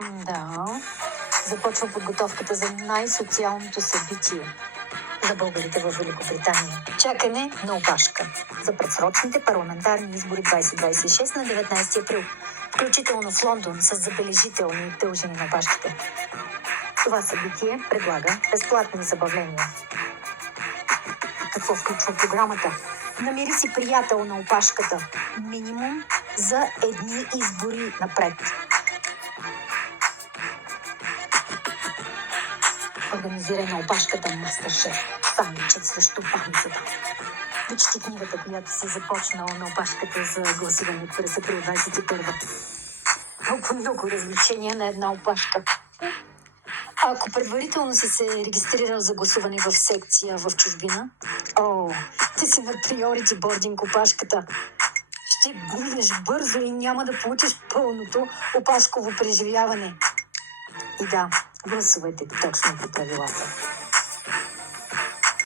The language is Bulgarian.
Да. Започва подготовката за най-социалното събитие за българите в Великобритания. Чакане на опашка за предсрочните парламентарни избори 2026 на 19 април, включително в Лондон с забележителни дължини на опашките. Това събитие предлага безплатни забавления. Какво включва програмата? Намери си приятел на опашката. Минимум за едни избори напред. Организирана опашката на Мастършеф. Сандвичът срещу паницата. Вичти книгата, която си започнала на опашката за гласуване през април 21. Много развлечения на една опашка. Ако предварително си се регистрирал за гласуване в секция в чужбина, ти си на приорити бординг опашката. Ще губнеш бързо и няма да получиш пълното опашково преживяване. И да, гласувайте точно по правилата.